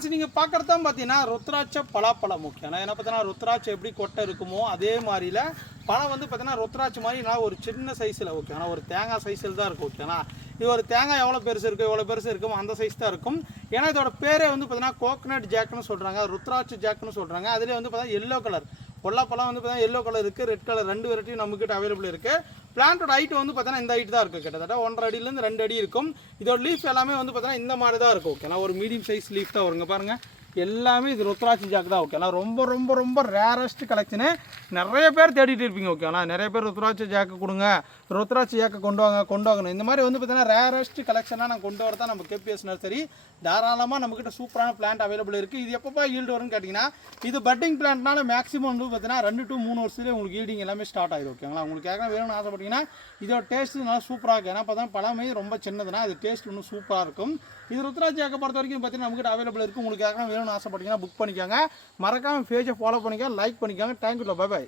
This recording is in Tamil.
ஃப்ரெண்ட்ஸ் நீங்கள் பார்க்குறது தான் பார்த்தீங்கன்னா ருத்ராட்ச பலாப்பழம் முக்கியம். ஏன்னா பார்த்தீங்கன்னா ருத்ராட்சம் எப்படி கொட்டை இருக்குமோ அதே மாதிரில பழம் வந்து பார்த்தீங்கன்னா ருத்ராட்சம் மாதிரி நான் ஒரு சின்ன சைஸில் ஓகே. ஆனால் ஒரு தேங்காய் சைஸில் தான் இருக்கும் ஓகேண்ணா. இது ஒரு தேங்காய் எவ்வளோ பெருசு இருக்கும் எவ்வளோ பெருசு இருக்கும் அந்த சைஸ் தான் இருக்கும். ஏன்னா இதோட பேரே வந்து பார்த்தீங்கன்னா கோகனட் ஜாக்னு சொல்கிறாங்க, ருத்ராட்ச ஜாக்னு சொல்கிறாங்க. அதிலே வந்து பார்த்தீங்கன்னா எல்லோ கலர் பொல்லாப்பழம் வந்து பார்த்தீங்கன்னா எல்லோ கலர் இருக்குது, ரெட் கலர் 2 வெரைட்டியும் நம்மக்கிட்ட அவைலபிள் இருக்குது. பிளான்ட்டோட ஹைட் வந்து பார்த்தீங்கன்னா இந்த ஹைட் தான் இருக்குது, கிட்டத்தட்ட 1.5 அடியிலேருந்து 2 அடி இருக்கும். இதோட லீஃப் எல்லாமே வந்து பார்த்தீங்கன்னா இந்த மாதிரி தான் இருக்கும் ஓகேனா. ஒரு மீடியம் சைஸ் லீஃப் தான் வருங்க பாருங்கள். எல்லாமே இது ருத்ராட்சி ஜாக் தான் ஓகேனா. ரொம்ப ரொம்ப ரொம்ப ரேரஸ்ட் கலெக்ஷனு. நிறைய பேர் தேடிட்டு இருப்பீங்க ஓகேனா. நிறைய பேர் ருத்ராட்சி ஜாக்கு கொடுங்க, ருத்ராட்சி ஜாக்கை கொண்டு வாங்கணும். இந்த மாதிரி வந்து பார்த்தீங்கன்னா ரேரஸ்ட் கலெக்ஷனாக நான் கொண்டு வரதான் நம்ம கேபிஎஸ் நர்சரி. தாராளமாக நம்மக்கிட்ட சூப்பரான பிளான்ட் அவைலபிள் இருக்குது. இது எப்பப்போ ஈல்டு வரும்னு கேட்டிங்கன்னா, இது பட்டிங் பிளான்ட்னால மேக்ஸிமம் வந்து பார்த்தீங்கன்னா 2 to 3 வருஷத்துலேயே உங்களுக்கு ஈல்டிங் எல்லாமே ஸ்டார்ட் ஆகிடும் ஓகேங்களா. உங்களுக்கு ஏற்கனவே வேணும்னு ஆசைப்பட்டீங்கன்னா இதோட டேஸ்ட்டு நல்லா சூப்பராக இருக்கும். ஏன்னா பார்த்தா பழமே ரொம்ப சின்னதுன்னா அது டேஸ்ட் இன்னும் சூப்பராக இருக்கும். இது ருத்ராட்சி ஜாக்கை பொறுத்த வரைக்கும் பார்த்தீங்கன்னா நம்மக்கிட்ட அவைலபிள் இருக்குது. உங்களுக்கு ஏற்கனவே வேணும்னு ஆசைப்பட்டீங்கன்னா புக் பண்ணிக்கோங்க. மறக்காமல் பேஜை ஃபாலோ பண்ணிக்கோங்க, லைக் பண்ணிக்கோங்க. Thank you, bye by.